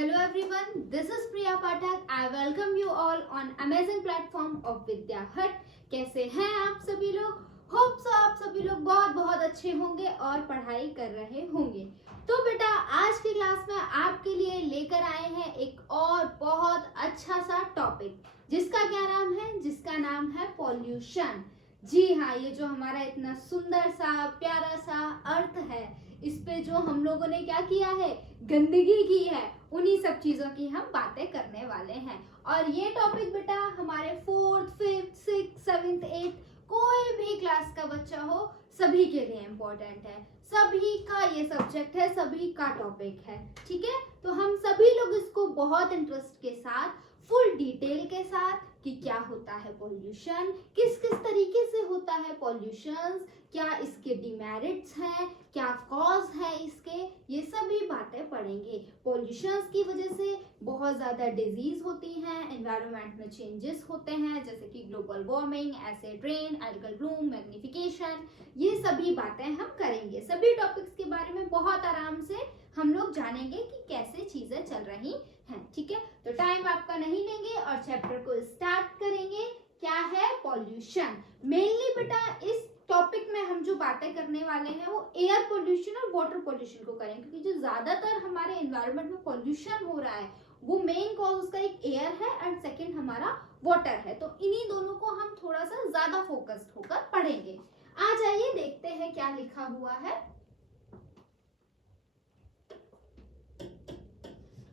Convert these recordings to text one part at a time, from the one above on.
Hello everyone, this is Priya Pathak. I welcome you all on amazing platform of Vidya Hut. कैसे हैं आप सभी लोग? Hope so आप सभी लोग बहुत बहुत अच्छे होंगे और पढ़ाई कर रहे होंगे। तो बेटा आज की क्लास में आपके लिए लेकर आए हैं एक और बहुत अच्छा सा टॉपिक जिसका क्या नाम है? जिसका नाम है पॉल्यूशन। जी हाँ, ये जो हमारा इतना सुंदर सा प्यारा सा अर्थ है, इस पे जो हम लोगों ने क्या किया है, गंदगी की है, उन्हीं सब चीजों की हम बातें करने वाले हैं। और ये टॉपिक बेटा हमारे 4th, 5th, 6th, 7th, 8th कोई भी क्लास का बच्चा हो सभी के लिए इम्पोर्टेंट है, सभी का ये सब्जेक्ट है, सभी का टॉपिक है। ठीक है, तो हम सभी लोग इसको बहुत इंटरेस्ट के साथ, फुल डिटेल के साथ कि क्या होता है पॉल्यूशन, किस किस तरीके से होता है पॉल्यूशन, क्या इसके डिमेरिट्स हैं, क्या कॉज है इसके, ये सभी बातें पढ़ेंगे। पॉल्यूशन की वजह से बहुत ज़्यादा डिजीज होती हैं, एनवायरनमेंट में चेंजेस होते हैं जैसे कि global warming, acid rain, algal Bloom, magnification, ये सभी बातें हम करेंगे। सभी टॉपिक्स के बारे में बहुत आराम से हम लोग जानेंगे कि कैसे चीजें चल रही हैं। ठीक है, तो टाइम आपका नहीं लेंगे और चैप्टर को स्टार्ट करेंगे। क्या है पॉल्यूशन? मेनली बेटा इस टॉपिक में हम जो बातें करने वाले हैं वो एयर पोल्यूशन और वाटर पोल्यूशन को करेंगे, क्योंकि जो ज्यादातर हमारे एनवायरनमेंट में पोल्यूशन हो रहा है वो मेन कॉज उसका एक एयर है एंड सेकंड हमारा वाटर है। तो इन्हीं दोनों को हम थोड़ा सा ज्यादा फोकस्ड होकर पढ़ेंगे। आ जाइए देखते हैं क्या लिखा हुआ है।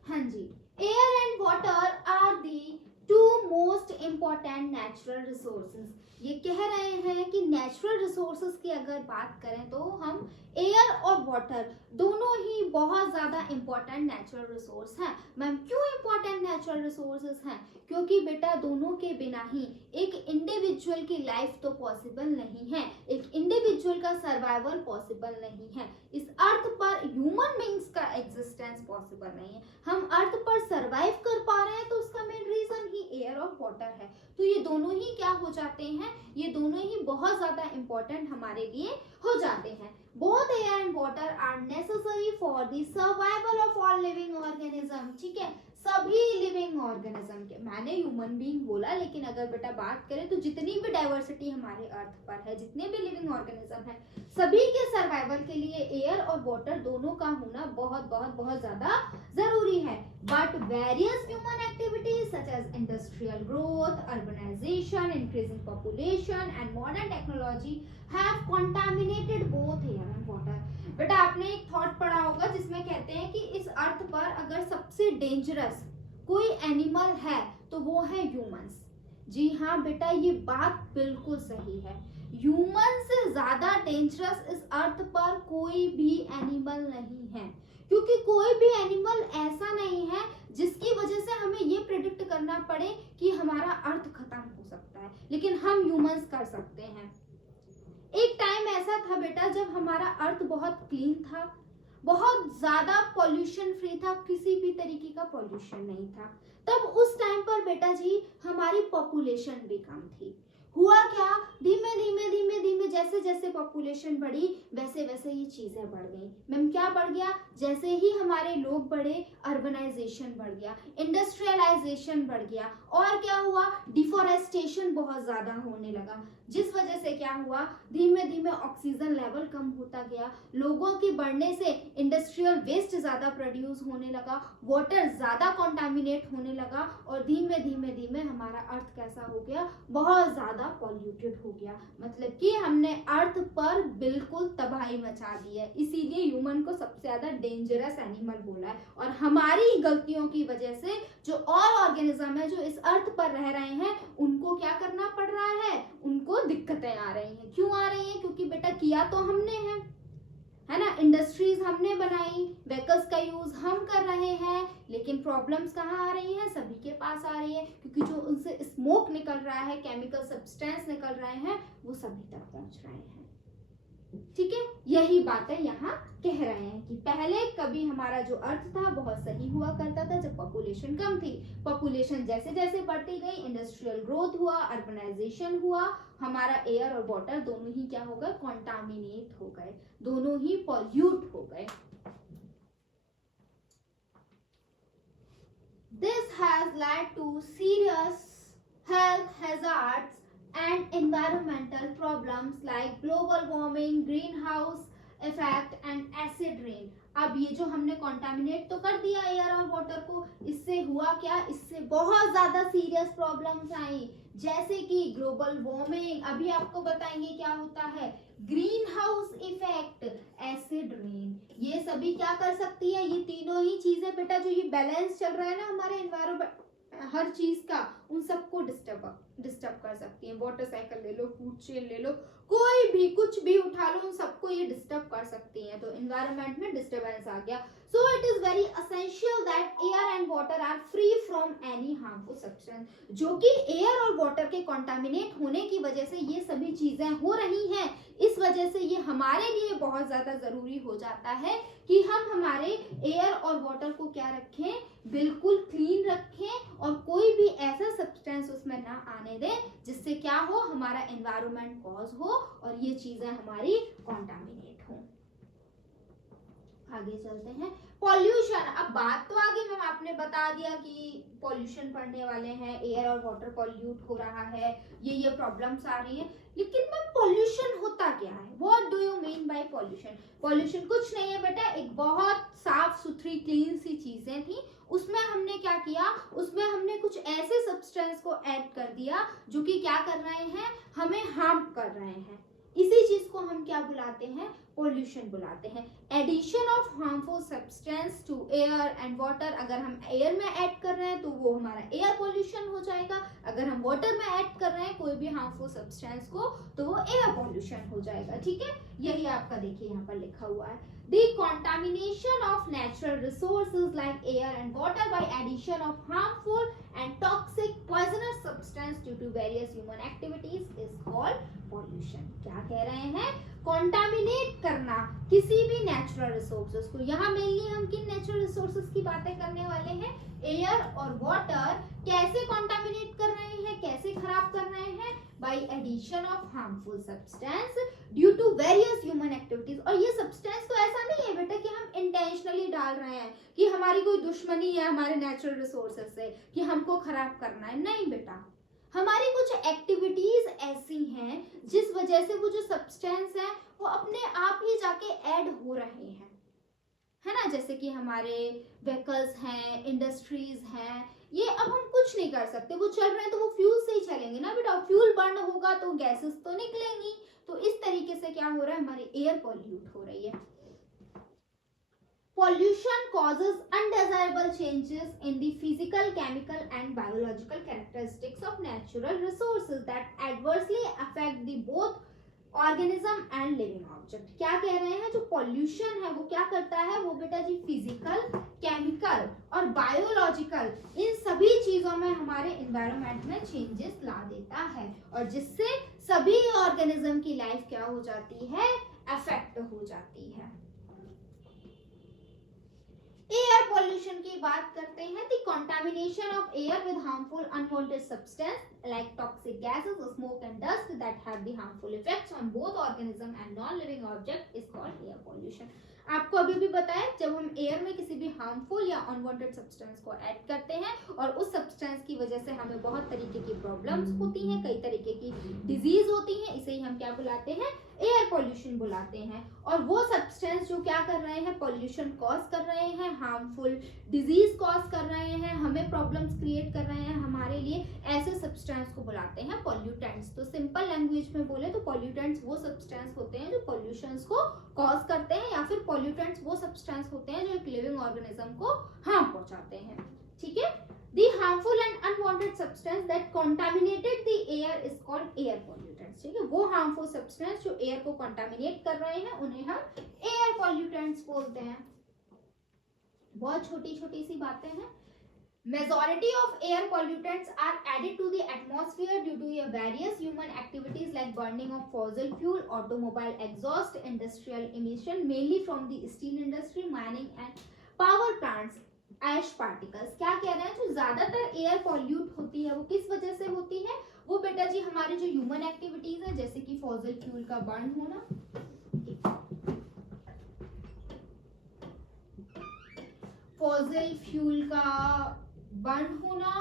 हाँ जी, air and water are the two most important natural resources. ये कह रहे हैं कि नेचुरल रिसोर्सेज की अगर बात करें तो हम एयर और वाटर दोनों ही बहुत ज्यादा इम्पोर्टेंट नेचुरल रिसोर्स हैं। मैम क्यों इम्पोर्टेंट नेचुरल रिसोर्सेज हैं? क्योंकि बेटा दोनों के बिना ही एक इंडिविजुअल की लाइफ तो पॉसिबल नहीं है, एक इंडिविजुअल का सर्वाइवल पॉसिबल नहीं है, इस अर्थ पर ह्यूमन बींग्स का एग्जिस्टेंस पॉसिबल नहीं है। हम अर्थ पर सर्वाइव कर पा रहे हैं तो उसका मेन रीजन ही एयर और वाटर है। तो ये दोनों ही क्या हो जाते हैं, ये दोनों ही बहुत ज्यादा इंपॉर्टेंट हमारे लिए हो जाते हैं। Both air and water are necessary for the survival of all living organism. ठीक है, सभी लिविंग ऑर्गेनिज्म के, मैंने ह्यूमन बीइंग बोला लेकिन अगर बेटा बात करें तो जितनी भी डाइवर्सिटी हमारे अर्थ पर है, जितने भी लिविंग ऑर्गेनिज्म है, सभी के सर्वाइवल के लिए एयर और वाटर दोनों का होना बहुत बहुत बहुत ज्यादा जरूरी है। But various human activities such as industrial growth, urbanisation, increasing population and modern technology have contaminated both air and water. बेटा आपने एक थॉट पढ़ा होगा जिसमें कहते हैं कि इस अर्थ पर अगर सबसे डेंजरस कोई एनिमल है तो वो है ह्यूमंस। जी हाँ बेटा, ये बात बिल्कुल सही है। ह्यूमन से ज्यादा डेंजरस इस अर्थ पर कोई भी एनिमल नहीं है, क्योंकि कोई भी एनिमल ऐसा नहीं है जिसकी वजह से हमें ये प्रेडिक्ट करना पड़े कि हमारा अर्थ खत्म हो सकता है, लेकिन हम ह्यूमंस कर सकते हैं। एक टाइम ऐसा था बेटा जब हमारा अर्थ बहुत क्लीन था, बहुत ज्यादा पॉल्यूशन फ्री था, किसी भी तरीके का पॉल्यूशन नहीं था। तब उस टाइम पर बेटा जी हमारी पॉपुलेशन भी कम थी। हुआ क्या, धीमे धीमे धीमे धीमे जैसे जैसे पॉपुलेशन बढ़ी वैसे वैसे ये चीजें बढ़ गई। मैम क्या बढ़ गया? जैसे ही हमारे लोग बढ़े अर्बनाइजेशन बढ़ गया, इंडस्ट्रियलाइजेशन बढ़ गया, और क्या हुआ, डिफोरेस्टेशन बहुत ज्यादा होने लगा, जिस वजह से क्या हुआ, धीमे धीमे ऑक्सीजन लेवल कम होता गया, लोगों के बढ़ने से इंडस्ट्रियल वेस्ट ज्यादा प्रोड्यूस होने लगा, वाटर ज्यादा कॉन्टामिनेट होने लगा, और धीमे धीमे धीमे हमारा अर्थ कैसा हो गया, बहुत ज्यादा पॉल्यूटेड हो गया। मतलब कि हमने अर्थ पर बिल्कुल तबाही मचा दी है। इसीलिए ह्यूमन को सबसे ज्यादा डेंजरस एनिमल बोला है, और हमारी गलतियों की वजह से जो और ऑर्गेनिज्म है जो इस अर्थ पर रह रहे हैं उनको क्या करना पड़ रहा है, उनको दिक्कतें आ रही हैं। क्यों आ रही हैं? क्योंकि बेटा किया तो हमने है ना, इंडस्ट्रीज हमने बनाई, व्हीकल्स का यूज हम कर रहे हैं, लेकिन प्रॉब्लम्स कहाँ आ रही हैं, सभी के पास आ रही है, क्योंकि जो उनसे स्मोक निकल रहा है, केमिकल सब्सटेंस निकल रहे हैं, वो सभी तक पहुंच रहे हैं। ठीक है, यही बातें यहाँ कह रहे हैं कि पहले कभी हमारा जो अर्थ था बहुत सही हुआ करता था जब पॉपुलेशन कम थी। पॉपुलेशन जैसे जैसे बढ़ती गई, इंडस्ट्रियल ग्रोथ हुआ, अर्बनाइजेशन हुआ, हमारा एयर और वाटर दोनों ही क्या हो गए, कॉन्टामिनेट हो गए, दोनों ही पॉल्यूट हो गए। This has led to serious health hazards and environmental problems like global warming, greenhouse effect and acid rain. अब ये जो हमने कॉन्टामिनेट तो कर दिया एयर और वाटर को, इससे हुआ क्या, इससे बहुत ज्यादा सीरियस प्रॉब्लम्स आई, जैसे कि ग्लोबल वार्मिंग, अभी आपको बताएंगे क्या होता है, green house effect, acid rain, ये सभी क्या कर सकती है, ये तीनों ही चीजें बेटा जो ये बैलेंस चल रहा है ना हमारे एनवायरमेंट हर चीज का, उन सबको डिस्टर्ब कर सकती है। वाटर साइकिल ले लो, फूड चेन ले लो, कोई भी कुछ भी उठा लो, उन सबको ये डिस्टर्ब कर सकती हैं। तो एनवायरनमेंट में डिस्टर्बेंस आ गया। So it is very essential that air and water are free from any harmful substance, जो कि एयर और वाटर के कॉन्टामिनेट होने की वजह से ये सभी चीजें हो रही हैं। इस वजह से ये हमारे लिए बहुत ज्यादा जरूरी हो जाता है कि हम हमारे एयर और वाटर को क्या रखें, बिल्कुल क्लीन रखें और कोई भी ऐसा सब्सटेंस उसमें ना आने दें जिससे क्या हो, हमारा एनवायरनमेंट कॉज हो और ये चीजें हमारी कॉन्टामिनेट हो। आगे चलते हैं, पॉल्यूशन। अब बात तो आगे मैम आपने बता दिया कि पॉल्यूशन पढ़ने वाले हैं, एयर और वाटर पॉल्यूट हो रहा है, ये प्रॉब्लम्स आ रही हैं, लेकिन मैम पॉल्यूशन होता क्या है, what do you mean by pollution? Pollution कुछ नहीं है बेटा, एक बहुत साफ सुथरी क्लीन सी चीजें थी, उसमें हमने क्या किया, उसमें हमने कुछ ऐसे सब्सटेंस को ऐड कर दिया जो कि क्या कर रहे हैं, हमें हार्म कर रहे हैं। इसी चीज को हम क्या बुलाते हैं, पॉल्यूशन बुलाते हैं। Addition of harmful substance to air and water, अगर हम एयर में ऐड कर रहे हैं तो वो हमारा एयर पॉल्यूशन हो जाएगा, अगर हम वाटर में ऐड कर रहे हैं कोई भी हार्मफुल सब्सटेंस को तो वो एयर पॉल्यूशन हो जाएगा। ठीक है, यही आपका देखिए यहाँ पर लिखा हुआ है, the contamination of natural resources like air and water by addition of harmful and toxic poisonous substance due to various human activities is called pollution। क्या कह रहे हैं, contaminate करना किसी भी नेचुरल रिसोर्सेज को। यहाँ मेनली हम किन नेचुरल रिसोर्सेज की बातें करने वाले हैं, एयर और वाटर कैसे contaminate कर रहे हैं, कैसे खराब कर रहे हैं, by addition of harmful substance due to various human activities। और ये सब्सटेंस तो ऐसा नहीं है बेटा कि हम इंटेंशनली डाल रहे हैं कि हमारी कोई दुश्मनी है हमारे नेचुरल रिसोर्सेज से कि हमको खराब करना है, नहीं बेटा, हमारी कुछ एक्टिविटीज ऐसी हैं जिस वजह से वो जो सब्सटेंस है वो अपने आप ही जाके ऐड हो रहे हैं, है ना, जैसे कि हमारे व्हीकल्स हैं, इंडस्ट्रीज हैं, ये अब हम कुछ नहीं कर सकते, वो चल रहे हैं तो वो फ्यूल से ही चलेंगे ना बेटा, फ्यूल बर्न होगा तो गैसेस तो निकलेंगी, तो इस तरीके से क्या हो रहा है, हमारी एयर पॉल्यूट हो रही है। Pollution causes undesirable changes in the physical, chemical and biological characteristics of natural resources that adversely affect the both organism and living object। क्या कह रहे हैं, जो पॉल्यूशन है वो क्या करता है, वो बेटा जी फिजिकल, केमिकल और बायोलॉजिकल इन सभी चीजों में हमारे एनवायरनमेंट में चेंजेस ला देता है और जिससे सभी ऑर्गेनिज्म की लाइफ क्या हो जाती है, अफेक्ट हो जाती है। एयर पॉल्यूशन की बात करते हैं, the contamination of air with harmful unwanted substance like toxic gases, smoke and dust that have the harmful effects on both organism and non living object is called air pollution. आपको अभी भी बताया, जब हम एयर में किसी भी harmful या अनवांटेड सब्सटेंस को ऐड करते हैं और उस सब्सटेंस की वजह से हमें बहुत तरीके की प्रॉब्लम्स होती हैं, कई तरीके की डिजीज होती हैं, इसे ही हम क्या बुलाते हैं, एयर पॉल्यूशन बुलाते हैं। और वो सब्सटेंस जो क्या कर रहे हैं, पॉल्यूशन कॉज कर रहे हैं, हार्मफुल डिजीज कॉज कर रहे हैं, हमें प्रॉब्लम्स क्रिएट कर रहे हैं हमारे लिए, ऐसे सब्सटेंस को बुलाते हैं पॉल्यूटेंट्स। तो सिंपल लैंग्वेज में बोले तो पॉल्यूटेंट्स वो सब्सटेंस होते हैं जो पॉल्यूशंस को कॉज करते हैं, या फिर पॉल्यूटेंट्स वो सब्सटेंस होते हैं जो एक लिविंग ऑर्गेनिज्म को हार्म पहुंचाते हैं। ठीक है, the harmful and unwanted substance that contaminated the air is called air pollutants। ठीक है, वो हार्मफुल सब्सटेंस जो एयर को कंटामिनेट कर रहे हैं उन्हें हम एयर पॉल्यूटेंट्स बोलते हैं। बहुत छोटी छोटी सी बातें हैं। Majority of air pollutants are added to the atmosphere due to various human activities like burning of fossil fuel, automobile exhaust, industrial emission mainly from the steel industry, mining and power plants, ash particles. क्या कह रहे हैं, जो ज्यादातर air pollute होती है वो किस वजह से होती है, वो बेटा जी हमारी जो ह्यूमन एक्टिविटीज है, जैसे कि फॉसिल फ्यूल का बर्न होना, फॉसिल फ्यूल का बर्न होना,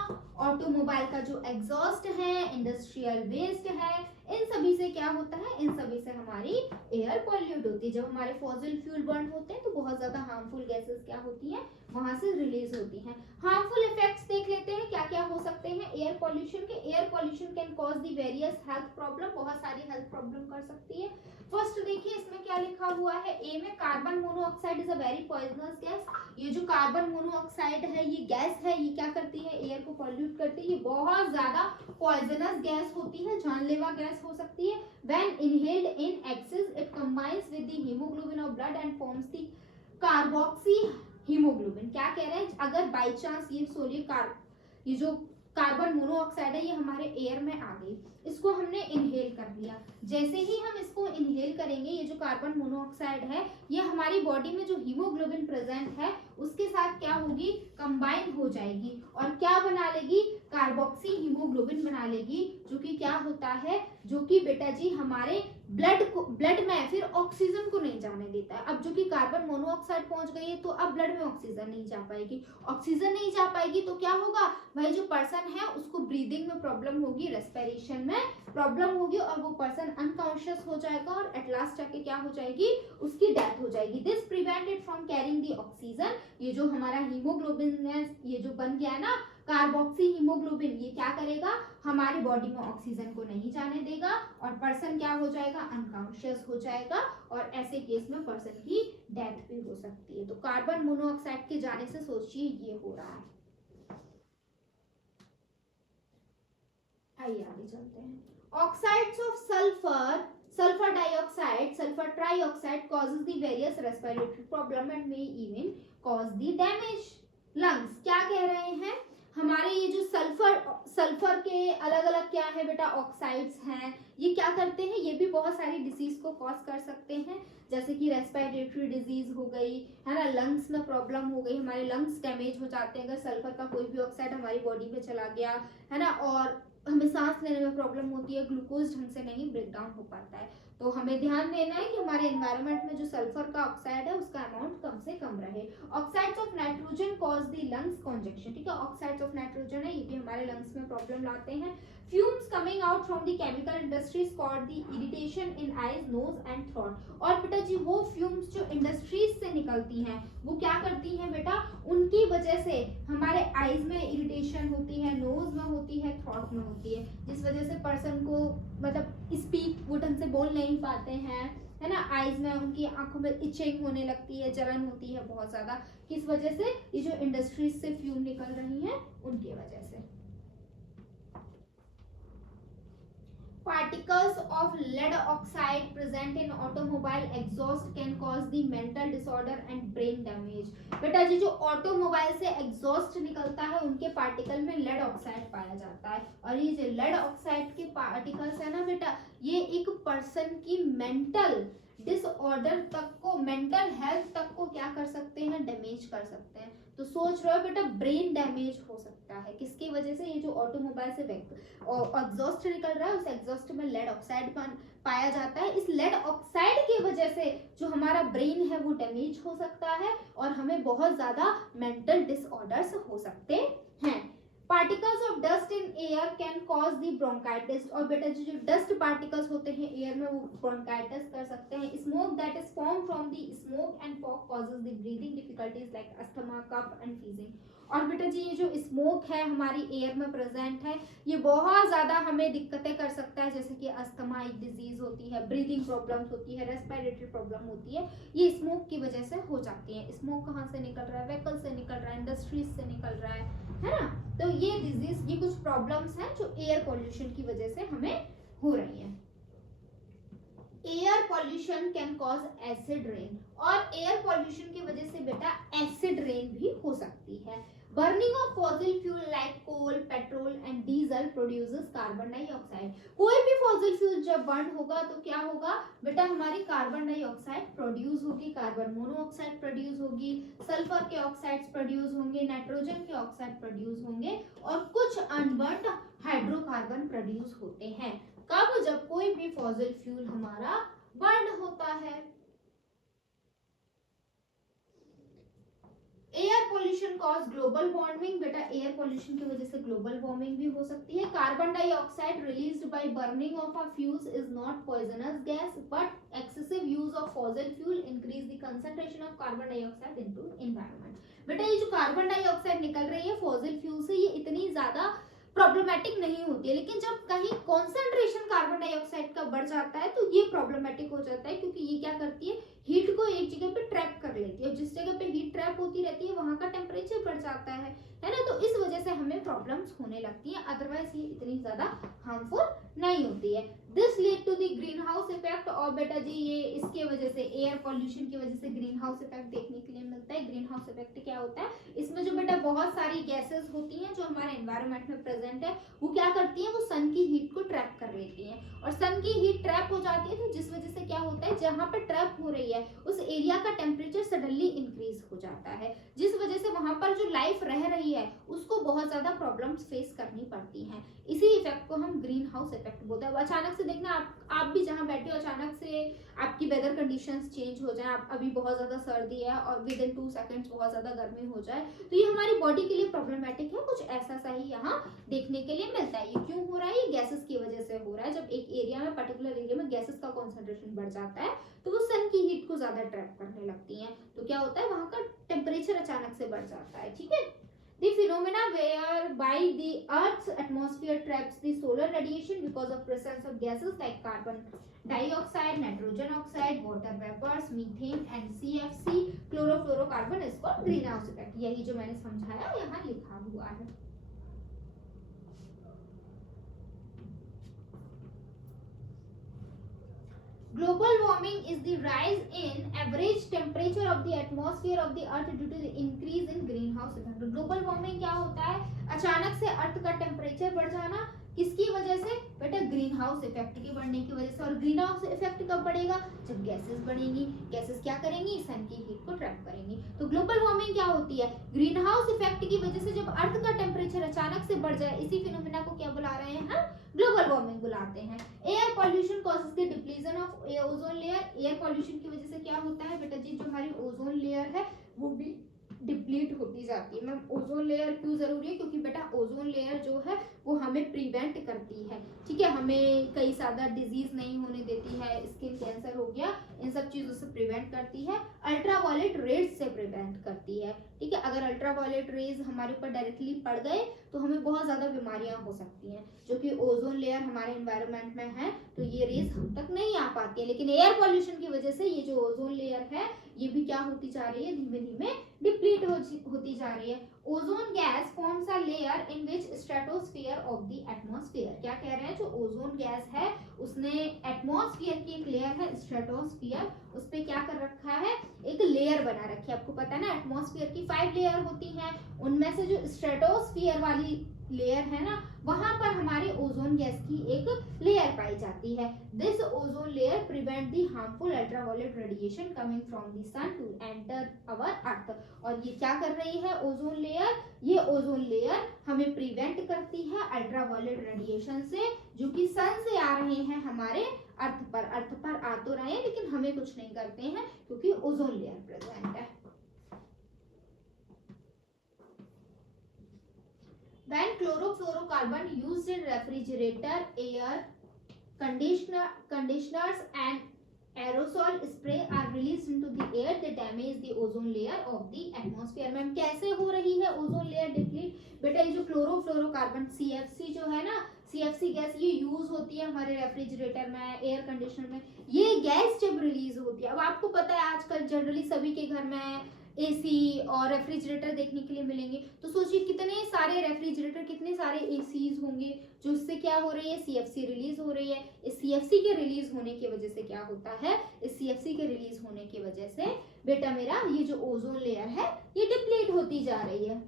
ऑटोमोबाइल का जो एग्जॉस्ट है, इंडस्ट्रियल वेस्ट है, इन सभी से क्या होता है, इन सभी से हमारी एयर पॉल्यूट होती है। जब हमारे फॉसिल फ्यूल बर्न होते हैं तो बहुत ज्यादा हार्मफुल गैसेस क्या होती हैं, वहां से रिलीज होती हैं। हार्मफुल इफेक्ट्स देख लेते हैं क्या क्या हो सकते हैं एयर पॉल्यूशन के। Air pollution can cause the various health problem, बहुत सारी हेल्थ प्रॉब्लम कर सकती है। फर्स्ट देखिए इसमें क्या लिखा हुआ है, ए में carbon monoxide is a very poisonous gas. ये जो कार्बन मोनोऑक्साइड है, ये गैस है, ये क्या करती है, एयर को पॉल्यूट करती है। ये बहुत ज्यादा पॉइजनस गैस होती है, जानलेवा गैस हो सकती है। When inhaled in excess it combines with the haemoglobin of blood and forms the carboxy haemoglobin. क्या कह रहे हैं, अगर बाई चांस ये जो कार्बन मोनोऑक्साइड है ये हमारे एयर में आ गई, इसको हमने इनहेल कर लिया। जैसे ही हम इसको इनहेल करेंगे, ये जो कार्बन मोनोऑक्साइड है ये हमारी बॉडी में जो हीमोग्लोबिन प्रेजेंट है उसके साथ क्या होगी, कंबाइन हो जाएगी और क्या बना लेगी, कार्बोक्सी हीमोग्लोबिन बना लेगी, जो कि क्या होता है, जो कि बेटा जी हमारे ब्लड में फिर ऑक्सीजन को नहीं जाने देता है। अब जो कि कार्बन मोनोऑक्साइड पहुंच गई है तो अब ब्लड में ऑक्सीजन नहीं जा पाएगी। ऑक्सीजन नहीं जा पाएगी तो क्या होगा, भाई जो पर्सन है उसको ब्रीदिंग में प्रॉब्लम होगी, रेस्पिरेशन में प्रॉब्लम होगी और वो पर्सन अनकॉन्शियस हो जाएगा और एट लास्ट जाके क्या हो जाएगी, उसकी डेथ हो जाएगी। This prevented from carrying the oxygen. ये जो हमारा हीमोग्लोबिन है, ये जो बन गया है ना कार्बोक्सी हीमोग्लोबिन, ये क्या करेगा, हमारी बॉडी में ऑक्सीजन को नहीं जाने देगा और पर्सन क्या हो जाएगा, अनकॉन्शियस हो जाएगा और ऐसे केस में पर्सन की डेथ भी हो सकती है। तो कार्बन मोनोऑक्साइड के जाने से सोचिए ये हो रहा है। आइए आगे चलते हैं। Oxides of sulphur, sulfur dioxide, sulfur trioxide causes the various respiratory problem and may even cause the damage lungs। क्या कह रहे हैं, हमारे ये जो सल्फर के अलग अलग क्या है बेटा, ऑक्साइड्स हैं, ये क्या करते हैं, ये भी बहुत सारी डिसीज को कॉज कर सकते हैं, जैसे कि रेस्पिरेटरी डिजीज हो गई है ना, लंग्स में प्रॉब्लम हो गई, हमारे लंग्स डैमेज हो जाते हैं अगर सल्फर का कोई भी ऑक्साइड हमारी बॉडी में चला गया है ना, और हमें सांस लेने में प्रॉब्लम होती है, ग्लूकोज ढंग से नहीं ब्रेक डाउन हो पाता है। तो हमें ध्यान देना है कि हमारे एनवायरनमेंट में जो सल्फर का ऑक्साइड है उसका अमाउंट कम से कम रहे। Oxides of nitrogen cause the lungs congestion. ठीक है, ऑक्साइड्स ऑफ नाइट्रोजन है, ये भी हमारे लंग्स में प्रॉब्लम लाते हैं। Fumes coming out from the chemical industries cause the irritation in eyes, nose and throat. और बेटा जी वो फ्यूम्स जो इंडस्ट्रीज से निकलती हैं वो क्या करती हैं बेटा, उनकी वजह से हमारे आईज में इरिटेशन होती है, नोज में होती है, थ्रोट में होती है, जिस वजह से पर्सन को मतलब स्पीक वो ढंग से बोल नहीं पाते हैं, है ना, आईज में उनकी आंखों में इचिंग होने लगती है, जलन होती है बहुत ज्यादा, किस वजह से, ये जो इंडस्ट्रीज से फ्यूम निकल रही हैं उनकी वजह से। Particles of lead oxide present in automobile exhaust can cause the mental disorder and brain damage। बेटा जी जो ऑटोमोबाइल से एग्जॉस्ट निकलता है उनके पार्टिकल में लेड ऑक्साइड पाया जाता है और ये जो लेड ऑक्साइड के पार्टिकल्स है ना बेटा, ये एक पर्सन की मेंटल डिसऑर्डर तक को, मेंटल हेल्थ तक को क्या कर सकते हैं, डैमेज कर सकते हैं। तो सोच रहे हो बेटा ब्रेन डैमेज हो सकता है, किसकी वजह से, ये जो ऑटोमोबाइल से एग्जॉस्ट निकल रहा है उस एग्जॉस्ट में लेड ऑक्साइड पाया जाता है। इस लेड ऑक्साइड की वजह से जो हमारा ब्रेन है वो डैमेज हो सकता है और हमें बहुत ज्यादा मेंटल डिसऑर्डर्स हो सकते हैं। Particles of dust in air can cause the bronchitis. और बेटा जो डस्ट पार्टिकल्स होते हैं एयर में वो ब्रोंकाइटिस कर सकते हैं। Smoke that is form from the smoke and fog causes the breathing difficulties like asthma, cough and wheezing. और बेटा जी ये जो स्मोक है हमारी एयर में प्रेजेंट है, ये बहुत ज्यादा हमें दिक्कतें कर सकता है, जैसे कि अस्थमा एक डिजीज होती है, ब्रीदिंग प्रॉब्लम्स होती है, रेस्पिरेटरी प्रॉब्लम होती है, ये स्मोक की वजह से हो जाती है। स्मोक कहाँ से निकल रहा है, व्हीकल से निकल रहा है, इंडस्ट्रीज से निकल रहा है ना। तो ये डिजीज, ये कुछ प्रॉब्लम्स हैं जो एयर पॉल्यूशन की वजह से हमें हो रही हैं। Air pollution can cause acid rain. और एयर पॉल्यूशन की वजह से बेटा एसिड रेन भी हो सकती है। Burning of fossil fuel like coal, petrol and diesel produces carbon dioxide. कोई भी फॉसिल फ्यूल जब बर्न होगा तो क्या होगा बेटा, हमारी कार्बन डाइऑक्साइड प्रोड्यूस होगी, कार्बन मोनोऑक्साइड प्रोड्यूस होगी, सल्फर के ऑक्साइड्स प्रोड्यूस होंगे, नाइट्रोजन के ऑक्साइड प्रोड्यूस होंगे और कुछ अनबर्न्ड हाइड्रोकार्बन प्रोड्यूस होते हैं। कब, जब कोई भी फॉसिल फ्यूल हमारा बर्न होता है। Air pollution cause global warming, बेटा एयर पॉल्यूशन की वजह से ग्लोबल वार्मिंग भी हो सकती है। Carbon dioxide released by burning of a fuse is not poisonous gas but excessive use of fossil fuel increase the concentration of carbon dioxide into environment. बेटा ये जो कार्बन डाइऑक्साइड निकल रही है फॉसिल फ्यूल से, ये इतनी ज्यादा प्रॉब्लमेटिक नहीं होती है, लेकिन जब कहीं कॉन्सेंट्रेशन कार्बन डाइऑक्साइड का बढ़ जाता है तो ये प्रॉब्लमेटिक हो जाता है, क्योंकि ये क्या करती है, हीट को एक जगह पे ट्रैप कर लेती है। जिस जगह पे हीट ट्रैप होती रहती है वहां का टेम्परेचर बढ़ जाता है ना, तो इस वजह से हमें प्रॉब्लम्स होने लगती हैं। अदरवाइज ये इतनी ज्यादा हार्मफुल नहीं होती है। This lead to the greenhouse effect, और बेटा जी ये इसके वजह से, एयर पॉल्यूशन की वजह से ग्रीन हाउस इफेक्ट देखने के लिए मिलता है। ग्रीन हाउस इफेक्ट क्या होता है, इसमें जो बेटा बहुत सारी गैसेस होती हैं जो हमारे एनवायरनमेंट में प्रेजेंट है, वो क्या करती हैं, वो सन की हीट को ट्रैप कर लेती हैं, और सन की हीट ट्रैप हो जाती है तो जिस वजह से क्या होता है, जहां पे ट्रैप हो रही है उस एरिया का टेम्परेचर सडनली इंक्रीज हो जाता है, जिस वजह से वहां पर जो लाइफ रह रही है उसको बहुत ज्यादा प्रॉब्लम्स फेस करनी पड़ती हैं। इसी इफेक्ट को हम ग्रीन हाउस इफेक्ट बोलते हैं। अचानक से देखना, आप भी जहां बैठे हो अचानक से आपकी वेदर कंडीशंस चेंज हो जाए, आप अभी बहुत ज्यादा सर्दी है और विद इन 2 सेकंड्स बहुत ज्यादा गर्मी हो जाए, तो ये हमारी बॉडी के लिए प्रॉब्लमेटिक है। कुछ ऐसा सा ही यहाँ देखने के लिए मिलता है। ये क्यों हो रहा है, ये गैसेस की वजह से हो रहा है। जब एक एरिया में, पर्टिकुलर एरिया में गैसेस का कॉन्सेंट्रेशन बढ़ जाता है तो वो सन की हीट को ज्यादा ट्रैप करने लगती हैं, तो क्या होता है, वहां का टेम्परेचर अचानक से बढ़ जाता है। ठीक है, the phenomena whereby the earth's atmosphere traps the solar radiation because of presence of gases like carbon dioxide, nitrogen oxide, water vapors, methane and CFC, chlorofluorocarbon is called greenhouse effect। यही जो मैंने समझाया यहाँ लिखा हुआ है। Global warming is the rise in average temperature of the atmosphere of the earth due to the increase in greenhouse effect। Global warming क्या होता है, अचानक से अर्थ का टेम्परेचर बढ़ जाना, किसकी वजह से, बेटा ग्रीन हाउस इफेक्ट के बढ़ने की वजह से। और ग्रीन हाउस इफेक्ट कब बढ़ेगा, जब गैसेस बढ़ेंगी। गैसेस क्या करेंगी, सन की हीट को ट्रैप करेंगी। तो ग्लोबल वार्मिंग क्या होती है, ग्रीन हाउस इफेक्ट की वजह से जब अर्थ का टेम्परेचर अचानक से बढ़ जाए, इसी फिनोमेना को क्या बुला रहे हैं हम, ग्लोबल वार्मिंग बुलाते हैं। Air pollution causes the depletion of ozone layer. Air pollution की वजह से क्या होता है बेटा जी, जो हमारी ओजोन लेयर है वो भी डिप्लीट होती जाती है। मैम ओजोन लेयर क्यों जरूरी है, क्योंकि बेटा ओजोन लेयर जो है वो हमें प्रिवेंट करती है, ठीक है, हमें कई ज्यादा डिजीज नहीं होने देती है, स्किन कैंसर हो गया, इन सब चीजों से प्रिवेंट करती है। अल्ट्रावायलेट रेज से प्रिवेंट करती है, ठीक है। अगर अल्ट्रावायलेट रेज हमारे ऊपर डायरेक्टली पड़ गए तो हमें बहुत ज्यादा बीमारियां हो सकती हैं, जो कि ओजोन लेयर हमारे एनवायरनमेंट में है तो ये रेज हम तक नहीं आ पाती है। लेकिन एयर पॉल्यूशन की वजह से ये जो ओजोन लेयर है ये भी क्या होती जा रही है, धीमे धीमे डिप्लीट होती जा रही है। Ozone gas forms a layer in which stratosphere of the atmosphere. क्या कह रहे हैं, जो ओजोन गैस है उसने एटमॉस्फेयर की एक लेयर है स्ट्रेटोस्फीयर, उस पे क्या कर रखा है, एक लेयर बना रखी है। आपको पता है ना एटमॉस्फेयर की 5 लेयर होती हैं, उनमें से जो स्ट्रेटोस्फीयर वाली लेयर है ना, वहां पर हमारे ओजोन गैस की एक लेयर पाई जाती है। This ozone layer prevent the harmful ultraviolet radiation coming from the sun to enter our earth. और ये क्या कर रही है ओजोन लेयर, ये ओजोन लेयर हमें प्रिवेंट करती है अल्ट्रावायलेट रेडिएशन से, जो कि सन से आ रहे हैं हमारे अर्थ पर आ तो रहे हैं लेकिन हमें कुछ नहीं करते हैं क्योंकि ओजोन लेयर प्रेजेंट है। When chlorofluorocarbon used in refrigerator, air conditioners and aerosol spray are released into the air, they damage the ozone layer of the atmosphere। Ma'am कैसे हो रही है ओजोन लेयर डिप्लीट, बेटा ये जो क्लोरोफ्लोरोकार्बन CFC जो है ना, CFC गैस ये यूज होती है हमारे रेफ्रिजरेटर में, एयर कंडीशनर में। ये गैस जब रिलीज होती है, अब आपको पता है आजकल जनरली सभी के घर में एसी और रेफ्रिजरेटर देखने के लिए मिलेंगे, तो सोचिए कितने सारे रेफ्रिजरेटर, कितने सारे एसीज होंगे, जो इससे क्या हो रही है, CFC रिलीज हो रही है। इस CFC के रिलीज होने की वजह से क्या होता है, इस CFC के रिलीज होने की वजह से बेटा मेरा ये जो ओजोन लेयर है ये डिप्लीट होती जा रही है।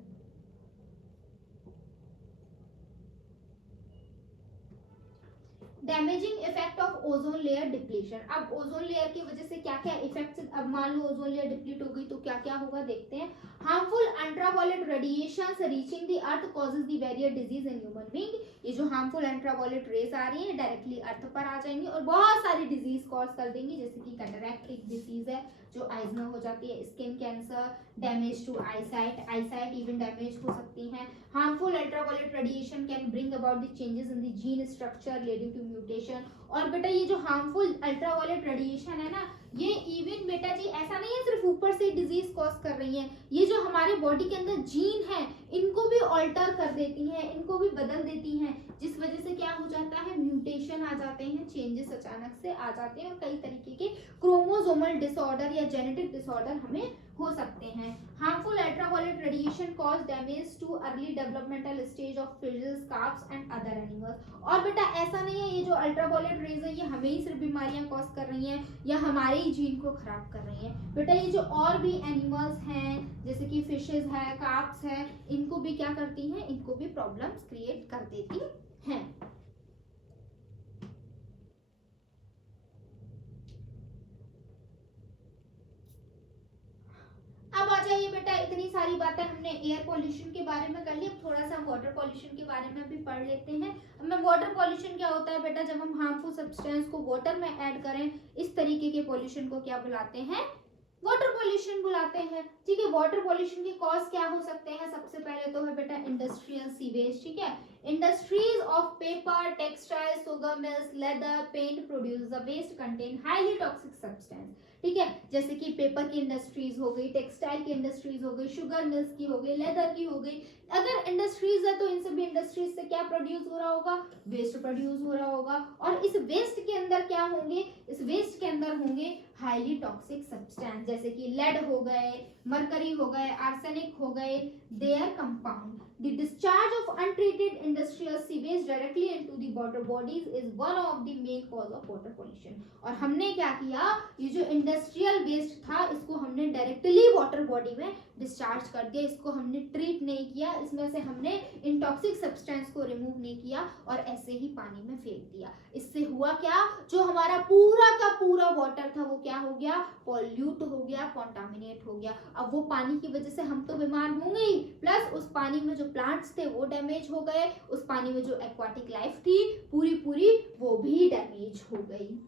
Damaging effect of ozone layer depletion. अब ओजोन लेयर की वजह से क्या क्या इफेक्ट्स, अब मान लो ओजोन लेयर डिप्लीट हो गई तो क्या क्या होगा देखते हैं। Harmful ultraviolet radiations reaching the earth causes the various disease in human being. ये जो हार्मफुल अल्ट्रावायलेट रेज आ रही है डायरेक्टली अर्थ पर आ जाएंगी और बहुत सारी डिजीज कॉज कर देंगी, जैसे कि कैटरैक्ट एक डिजीज है जो आईज में हो जाती है, skin cancer, damage to eyesight even damage हो सकती है। Harmful ultraviolet radiation can bring about the changes in the gene structure leading to mutation. और बेटा ये जो हार्मफुल अल्ट्रावायलेट रेडिएशन है ना, ये इवन बेटा जी ऐसा नहीं है सिर्फ ऊपर से डिजीज कॉज कर रही है, ये जो हमारे बॉडी के अंदर जीन है इनको भी ऑल्टर कर देती हैं, इनको भी बदल देती हैं, जिस वजह से क्या हो जाता है, म्यूटेशन आ जाते हैं, चेंजेस अचानक से आ जाते हैं और कई तरीके के क्रोमोसोमल डिसऑर्डर या जेनेटिक डिसऑर्डर हमें हो सकते हैं। Harmful ultraviolet radiation cause damage too early developmental stage of fishes, carps and other animals. और बेटा ऐसा नहीं है ये जो अल्ट्रावायलेट रेज है ये हमें ही सिर्फ बीमारियां कॉज कर रही हैं या हमारे ही जीन को खराब कर रही हैं, बेटा ये जो और भी एनिमल्स हैं जैसे कि फिशेस है, कार्प्स है, इनको भी क्या करती हैं, इनको भी प्रॉब्लम्स क्रिएट कर देती हैं। अब आ जाइए बेटा, इतनी सारी बातें हमने एयर पॉल्यूशन के बारे में कर ली, अब थोड़ा सा वाटर पॉल्यूशन के बारे में भी पढ़ लेते हैं। हमें वाटर पॉल्यूशन क्या होता है बेटा, जब हम हार्मफुल सब्सटेंस को वाटर में ऐड करें, इस तरीके के पॉल्यूशन को क्या बुलाते हैं, वाटर पॉल्यूशन बुलाते हैं। ठीक है, वाटर पॉल्यूशन के कॉज क्या हो सकते हैं, सबसे पहले तो है बेटा इंडस्ट्रियल सीवेज। ठीक है, industries of paper, textile, sugar mills, leather, paint produce the waste contain highly toxic substance. ठीक है, जैसे कि पेपर की इंडस्ट्रीज हो गई, टेक्सटाइल की इंडस्ट्रीज हो गई, शुगर मिल्स की हो गई, लेदर की हो गई। अगर इंडस्ट्रीज है तो इन सभी इंडस्ट्रीज से क्या प्रोड्यूस हो रहा होगा, वेस्ट प्रोड्यूस हो रहा होगा। और इस वेस्ट के अंदर क्या होंगे, इस वेस्ट के अंदर होंगे हाईली टॉक्सिक सब्सटेंस, जैसे कि लेड हो गए, मरकरी हो गए, आर्सेनिक हो गए, there compound. The discharge of untreated industrial sewage directly into the water bodies is one of the main cause of water pollution। और हमने क्या किया, ये जो इंडस्ट्रियल वेस्ट था इसको हमने डायरेक्टली वाटर बॉडी में डिस्चार्ज कर दिया, इसको हमने ट्रीट नहीं किया, इसमें से हमने इन टॉक्सिक सब्सटेंस को रिमूव नहीं किया और ऐसे ही पानी में फेंक दिया। इससे हुआ क्या, जो हमारा पूरा का पूरा वाटर था वो क्या हो गया, पॉल्यूट हो गया, कॉन्टामिनेट हो गया। अब वो पानी की वजह से हम तो बीमार होंगे ही, प्लस उस पानी में जो प्लांट्स थे वो डैमेज हो गए, उस पानी में जो एक्वाटिक लाइफ थी पूरी पूरी वो भी डैमेज हो गई।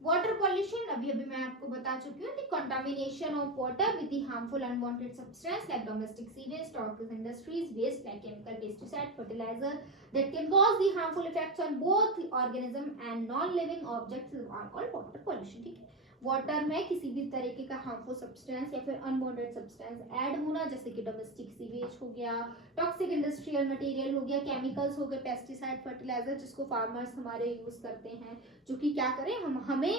वाटर पॉल्यूशन अभी मैं आपको बता चुकी हूँ, the contamination of water with the harmful unwanted substance like domestic sewage, toxic industries waste like chemical, pesticide, fertiliser that can cause the harmful effects on both the organism and non-living objects are called water pollution। ठीक है, water में किसी भी तरीके का harmful substance या फिर unwanted substance add होना, जैसे कि डोमेस्टिक सीवेज हो गया, टॉक्सिक इंडस्ट्रियल मटेरियल हो गया, केमिकल्स हो गए, पेस्टिसाइड, फर्टिलाइजर जिसको फार्मर्स हमारे यूज करते हैं, जो कि क्या करें, हम हमें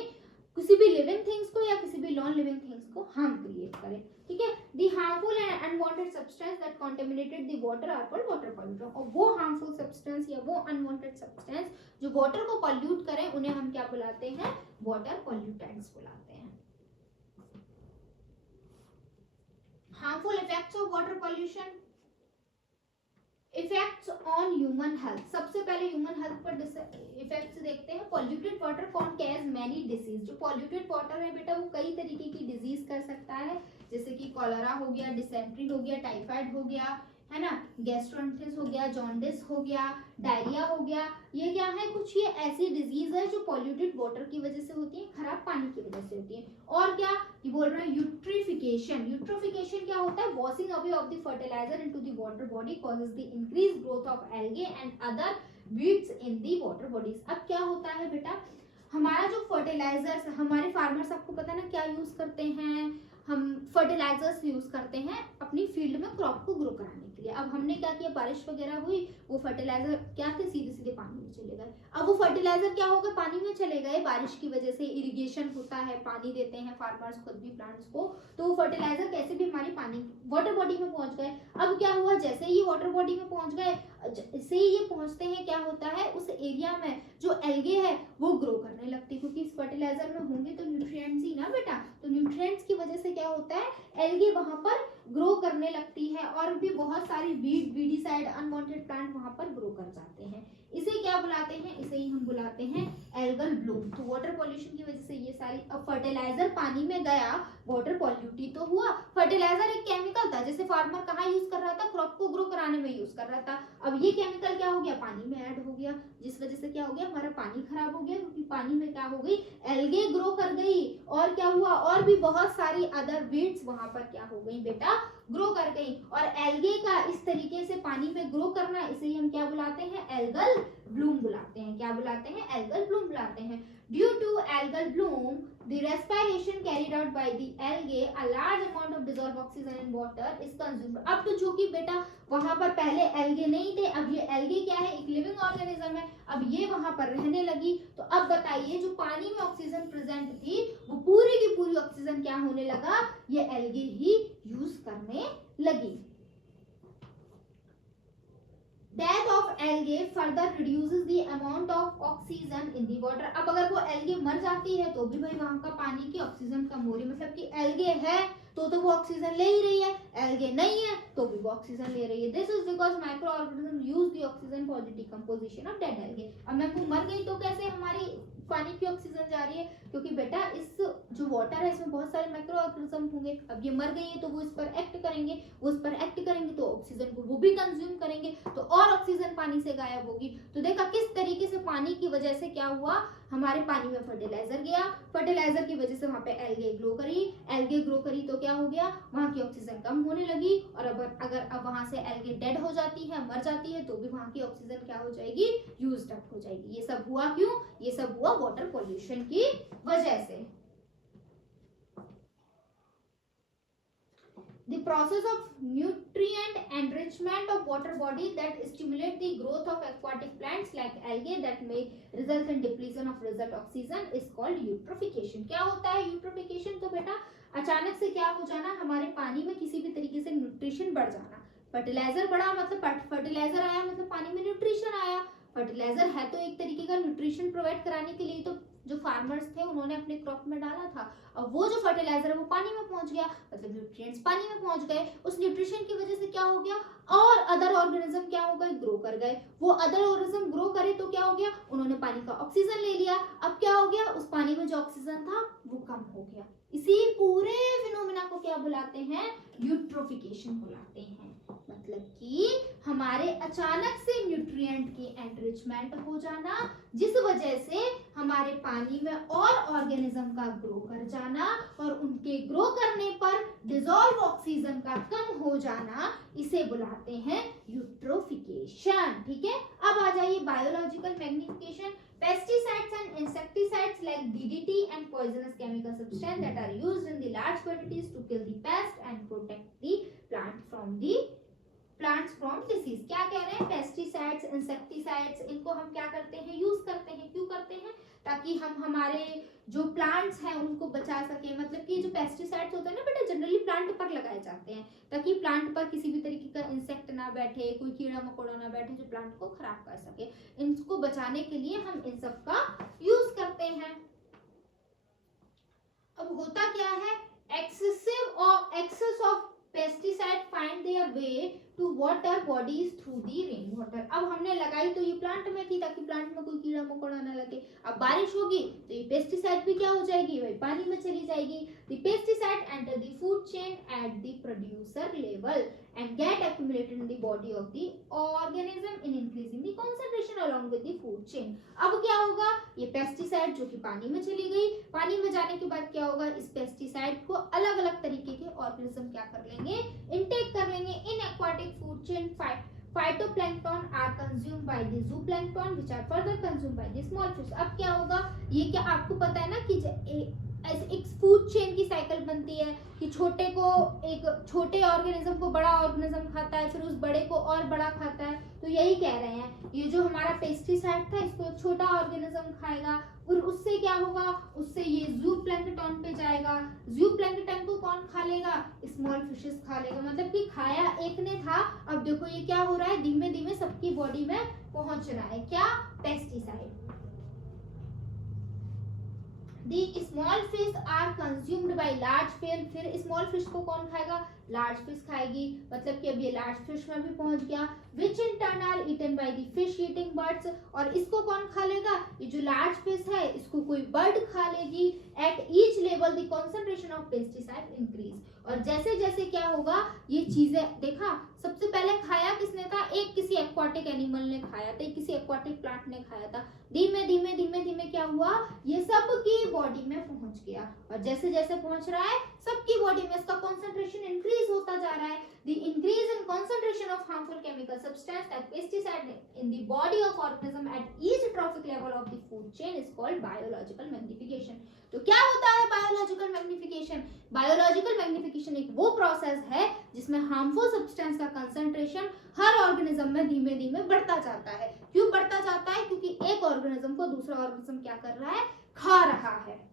किसी भी लिविंग थिंग्स को या किसी भी नॉन लिविंग थिंग्स को हार्म क्रिएट करें। ठीक है, the harmful and unwanted substance that contaminated the water are called water pollution. और वो हार्मफुल सब्सटेंस या वो अनवांटेड सब्सटेंस जो वाटर को पॉल्यूट करें उन्हें हम क्या बुलाते हैं, वाटर पॉल्यूटेंट्स बुलाते हैं। Harmful effects of water pollution, effects on human health. सबसे पहले ह्यूमन हेल्थ पर इफेक्ट्स देखते हैं। Polluted water can cause many diseases. जो पॉल्यूटेड वाटर है बेटा वो कई तरीके की डिजीज कर सकता है, जैसे कि कॉलरा हो गया, डिसेंट्री हो गया, टाइफाइड हो गया, है ना, गैस्ट्रोएंटेरिस हो गया, जॉन्डिस हो गया, डायरिया हो गया। ये क्या है, कुछ ये ऐसी डिजीज है जो पॉल्यूटेड वाटर की वजह से होती है, खराब पानी की वजह से होती है। और क्या ये बोल रहे हैं, यूट्रिफिकेशन। यूट्रिफिकेशन क्या होता है, washing away of the fertiliser into the water body causes the increase growth of algae and other weeds in the water bodies. अब क्या होता है बेटा, हमारा जो फर्टिलाइजर्स, हमारे फार्मर्स आपको पता है ना क्या यूज करते हैं, हम फर्टिलाइजर्स यूज करते हैं अपनी फील्ड में क्रॉप को ग्रो कराने के लिए। अब हमने क्या किया, बारिश वगैरह हुई, वो फर्टिलाइजर क्या थे, सीधे सीधे पानी में चले गए। अब वो फर्टिलाइजर क्या हो गए, पानी में चले गए, बारिश की वजह से इरिगेशन होता है, पानी देते हैं फार्मर्स खुद भी प्लांट्स को, तो वो फर्टिलाइजर कैसे भी हमारी पानी वाटर बॉडी में पहुंच गए। अब क्या हुआ, जैसे ही वाटर बॉडी में पहुंच गए इससे ये पहुंचते हैं, क्या होता है उस एरिया में जो एल्गे है वो ग्रो करने लगती है, क्योंकि इस फर्टिलाइजर में होंगे तो न्यूट्रिएंट्स ही ना बेटा, तो न्यूट्रिएंट्स की वजह से क्या होता है एल्गे वहां पर ग्रो करने लगती है और भी बहुत सारी वीडीसाइड अनवांटेड प्लांट वहां पर ग्रो कर जाते हैं। इसे क्या बुलाते हैं, इसे ही हम बुलाते हैं एल्गल ब्लूम। तो वाटर पॉल्यूशन की वजह से ये सारी, अब फर्टिलाइजर पानी में गया, वाटर पॉल्यूटी तो हुआ। फर्टिलाइजर एक केमिकल था जैसे फार्मर कहाँ यूज कर रहा था, क्रॉप को ग्रो कराने में यूज कर रहा था। अब ये केमिकल क्या हो गया, पानी में ऐड हो गया, जिस वजह से क्या हो गया, हमारा पानी खराब हो गया, क्योंकि पानी में क्या हो गई, एल्गे ग्रो कर गई। और क्या हुआ, और भी बहुत सारी अदर वीड्स वहां पर क्या हो गई बेटा, ग्रो कर गई। और एल्गे का इस तरीके से पानी में ग्रो करना, इसे ही हम क्या बुलाते हैं, एल्गल ब्लूम बुलाते हैं। क्या बुलाते हैं, एल्गल ब्लूम बुलाते हैं। Due to algal bloom the respiration carried out by the algae, a large amount of dissolved oxygen in water is consumed। अब तो चूंकि बेटा वहां पर पहले एल्गे नहीं थे, अब ये एल्गे क्या है, एक लिविंग ऑर्गेनिज्म है, अब ये वहां पर रहने लगी। तो अब बताइए जो पानी में ऑक्सीजन प्रेजेंट थी वो पूरी की पूरी ऑक्सीजन क्या होने लगा, ये एल्गे ही यूज करने लगी। Death of algae further reduces the amount of oxygen in the water। अब अगर वो एल्गे मर जाती है तो भी भाई वहां का पानी की ऑक्सीजन कम हो रही है, मतलब कि एल्गे है तो वो ऑक्सीजन ले ही रही है, एल्गे नहीं है तो भी वो ऑक्सीजन ले रही है। This is because micro organism use the oxygen for the decomposition of dead algae. अब मैं वो मर गई तो कैसे हमारी पानी की ऑक्सीजन जा रही है, क्योंकि बेटा इस जो वाटर है इसमें बहुत सारे माइक्रो ऑर्गेनिज्म होंगे। अब ये मर गई है तो वो इस पर एक्ट करेंगे, वो इस पर एक्ट करेंगे तो ऑक्सीजन को वो भी कंज्यूम करेंगे, तो और ऑक्सीजन पानी से गायब होगी। तो देखा किस तरीके से पानी की वजह से क्या हुआ, हमारे पानी में फर्टिलाइजर गया, फर्टिलाइजर की वजह से वहां पे एल्गे ग्रो करी, एल्गे ग्रो करी तो क्या हो गया, वहां की ऑक्सीजन कम होने लगी। और अगर अब वहां से एल्गे डेड हो जाती है, मर जाती है, तो भी वहां की ऑक्सीजन क्या हो जाएगी, यूज्ड अप हो जाएगी। ये सब हुआ क्यों, ये सब हुआ वाटर पॉल्यूशन की वजह से। The process of nutrient enrichment of water body that stimulate the growth of aquatic plants like algae that may result in depletion of result oxygen is called eutrophication। क्या होता है eutrophication, तो बेटा अचानक से क्या हो जाना, हमारे पानी में किसी भी तरीके से न्यूट्रिशन बढ़ जाना। फर्टिलाइजर बढ़ा मतलब फर्टिलाइजर आया मतलब पानी में न्यूट्रिशन आया। फर्टिलाइजर है तो एक तरीके का न्यूट्रिशन प्रोवाइड कराने के लिए, तो जो फार्मर्स थे उन्होंने अपने क्रॉप में डाला था, अब वो जो फर्टिलाइजर है वो पानी में पहुंच गया, मतलब न्यूट्रिएंट्स पानी में पहुंच गए। उस न्यूट्रिशन की वजह से क्या हो गया, और अदर ऑर्गेनिज्म क्या हो गए, ग्रो कर गए। वो अदर ऑर्गेनिज्म ग्रो करे तो क्या हो गया, उन्होंने पानी का ऑक्सीजन ले लिया। अब क्या हो गया, उस पानी में जो ऑक्सीजन था वो कम हो गया। इसी पूरे फिनोमेना को क्या बुलाते हैं, यूट्रोफिकेशन बुलाते हैं। मतलब कि हमारे अचानक से न्यूट्रिएंट की एनरिचमेंट हो जाना, जिस वजह से हमारे पानी में और ऑर्गेनिज्म का ग्रो कर जाना, और उनके ग्रो करने पर डिसॉल्व ऑक्सीजन का कम हो जाना, इसे बुलाते हैं यूट्रोफिकेशन। ठीक है, अब आ जाइए biological magnification. Pesticides and insecticides like DDT and poisonous chemical substance that are used in the large quantities to kill the pest and protect the plants from disease। क्या कह रहे हैं, पेस्टिसाइड्स, इंसेक्टिसाइड्स, इनको हम क्या करते हैं, यूज करते हैं। क्यों करते हैं, ताकि हम हमारे जो प्लांट्स हैं उनको बचा सके। मतलब कि जो पेस्टिसाइड्स होते हैं ना बेटा, जनरली प्लांट पर लगाए जाते हैं ताकि प्लांट पर किसी भी तरीके का इंसेक्ट ना बैठे, कोई कीड़ा मकोड़ा ना बैठे जो प्लांट को खराब कर सके। इनको बचाने के लिए हम इन सब का यूज करते हैं। अब होता क्या है, excess of pesticide find their way to water bodies through the rain water। अब हमने लगाई तो ये प्लांट में थी ताकि प्लांट में कोई कीड़ा मकोड़ा ना लगे। अब बारिश होगी तो ये पेस्टिसाइड भी क्या हो जाएगी, भाई पानी में चली जाएगी। The pesticide enter the food chain at the producer level and get accumulated in the body of the organism in increasing the concentration along with the food chain। अब क्या होगा, ये पेस्टिसाइड जो कि पानी में चली गई, पानी में जाने के बाद क्या होगा, इस पेस्टिसाइड को अलग अलग तरीके के ऑर्गेनिज्म क्या कर लेंगे, इनटेक कर लेंगे। In aquatic food chain phytoplankton are consumed by the zooplankton which are further consumed by the small fish। अब क्या होगा, ये क्या आपको पता है ना कि एक फूड चेन की साइकिल बनती है कि छोटे को, एक छोटे ऑर्गेनिज्म को बड़ा ऑर्गेनिज्म खाता है, फिर उस बड़े को और बड़ा खाता है। तो यही कह रहे हैं, ये जो हमारा पेस्टिसाइड था इसको एक छोटा ऑर्गेनिज्म खाएगा, और उससे क्या होगा, उससे ये जूप्लैंक्टन पे जाएगा। जूप्लैंक्टन को कौन खा लेगा, स्मॉल फिशेस खा लेगा। मतलब कि खाया एक ने था, अब देखो ये क्या हो रहा है, धीमे धीमे सबकी बॉडी में पहुंच रहा है, क्या, pesticide. The small fish are consumed by large fish, फिर स्मॉल फिश को कौन खाएगा, लार्ज फिश खाएगी, मतलब कि अब ये लार्ज फिश में भी पहुंच गया। Which in turn are eaten by the fish eating birds, और इसको कौन खा लेगा, ये जो लार्ज फिश है इसको कोई बर्ड खा लेगी। At each level the concentration of pesticide increase, और जैसे जैसे क्या होगा, ये चीजें देखा, सबसे पहले खाया किसने था, एक किसी एक्वाटिक एनिमल ने खाया था, किसी एक्वाटिक प्लांट ने खाया था। धीमे धीमे धीमे धीमे क्या हुआ, ये सबकी बॉडी में पहुंच गया, और जैसे जैसे पहुंच रहा है सबकी बॉडी में इसका कॉन्सेंट्रेशन इंक्रीज होता जा रहा है। The increase in concentration of harmful chemical substance that pesticide in the body of organism at each trophic level of the food chain is called biological magnification. तो क्या होता है बायोलॉजिकल मैग्निफिकेशन? बायोलॉजिकल मैग्निफिकेशन एक वो process है जिसमें harmful substance का concentration हर organism में धीमे धीमे बढ़ता जाता है। क्यों बढ़ता जाता है? क्योंकि एक ऑर्गेनिज्म को दूसरा ऑर्गेनिज्म क्या कर रहा है, खा रहा है।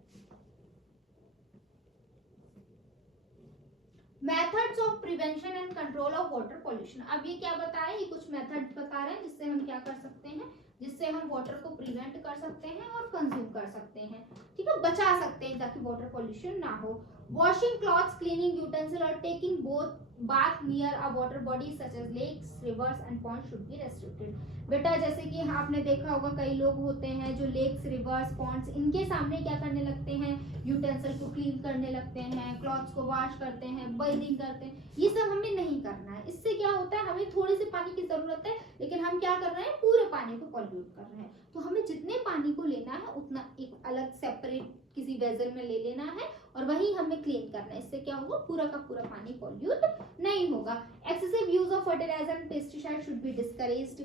Methods of prevention and control of water pollution, अब ये क्या बता रहे हैं, ये कुछ मेथड बता रहे हैं जिससे हम क्या कर सकते हैं, जिससे हम वाटर को प्रिवेंट कर सकते हैं और कंज्यूम कर सकते हैं, ठीक है, बचा सकते हैं ताकि वाटर पॉल्यूशन ना हो। वॉशिंग क्लॉथ्स, क्लीनिंग यूटेंसिल और taking both bath near a water body such as lakes, rivers and pond should be restricted. बेटा जैसे कि आपने देखा होगा कई लोग होते हैं जो लेक्स, रिवर्स, पॉन्ड्स, इनके सामने क्या करने लगते हैं, यूटेंसिल को क्लीन करने लगते हैं, क्लॉथ्स को वॉश करते हैं, बेथिंग करते हैं। ये सब हमें नहीं करना है। इससे क्या होता है, हमें थोड़ी सी पानी की जरूरत है लेकिन हम क्या कर रहे हैं, पूरे पानी को पॉल्यूट कर रहे हैं। तो हमें जितने पानी को लेना है उतना एक अलग सेपरेट किसी वेसल में ले लेना है और वही हमें क्लीन करना है। इससे क्या होगा, पूरा का पूरा पानी पॉल्यूट नहीं होगा। Excessive use of fertiliser and pesticide should be discouraged,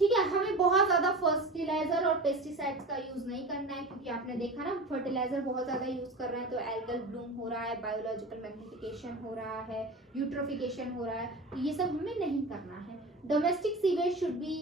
ठीक है, हमें बहुत ज्यादा फर्टिलाइजर और पेस्टिसाइड्स का यूज नहीं करना है, क्योंकि आपने देखा ना फर्टिलाइजर बहुत ज्यादा यूज कर रहे हैं तो एल्गल ब्लूम हो रहा है, बायोलॉजिकल मैग्निफिकेशन हो रहा है, यूट्रोफिकेशन हो रहा है, तो ये सब हमें नहीं करना है। Domestic sewage should be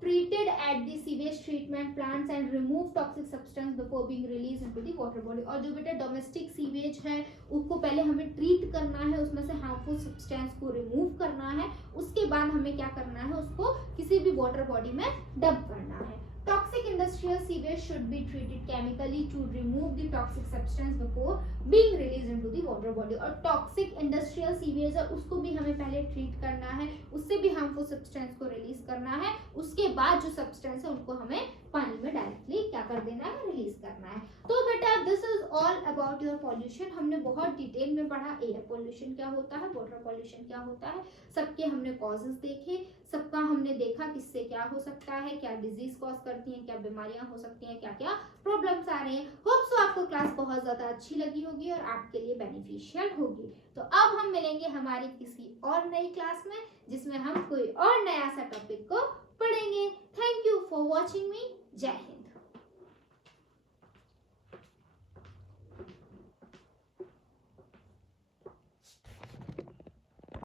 treated at the sewage treatment plants and remove toxic substance before being released into the water body। और जो बेटा डोमेस्टिक सीवेज है उसको पहले हमें ट्रीट करना है, उसमें से हार्मफुल सब्सटेंस को रिमूव करना है, उसके बाद हमें क्या करना है, उसको किसी भी वाटर बॉडी में डंप करना है। Toxic industrial sewage should be treated chemically to remove the toxic substance before being released into the water body। और toxic industrial sewage है उसको भी हमें पहले ट्रीट करना है, उससे भी हार्मफुल सब्सटेंस को रिलीज करना है, उसके बाद जो सब्सटेंस है उनको हमें पानी में डायरेक्टली क्या कर देना है, रिलीज करना है। तो बेटा this is all about your pollution. हमने बहुत डिटेल में पढ़ा एयर पॉल्यूशन क्या होता है, वाटर पॉल्यूशन क्या होता है, सबके हमने कॉजेस देखे, सबका हमने देखा किससे क्या हो सकता है, क्या डिजीज कॉज करती हैं, क्या बीमारियां हो सकती हैं, क्या क्या प्रॉब्लम्स आ रहे हैं। होप सो आपको क्लास बहुत ज्यादा अच्छी लगी होगी और आपके लिए बेनिफिशियल होगी। तो अब हम मिलेंगे हमारी किसी और नई क्लास में जिसमें हम कोई और नया सा टॉपिक को पढ़ेंगे। थैंक यू फॉर वॉचिंग मी। जय हिंद।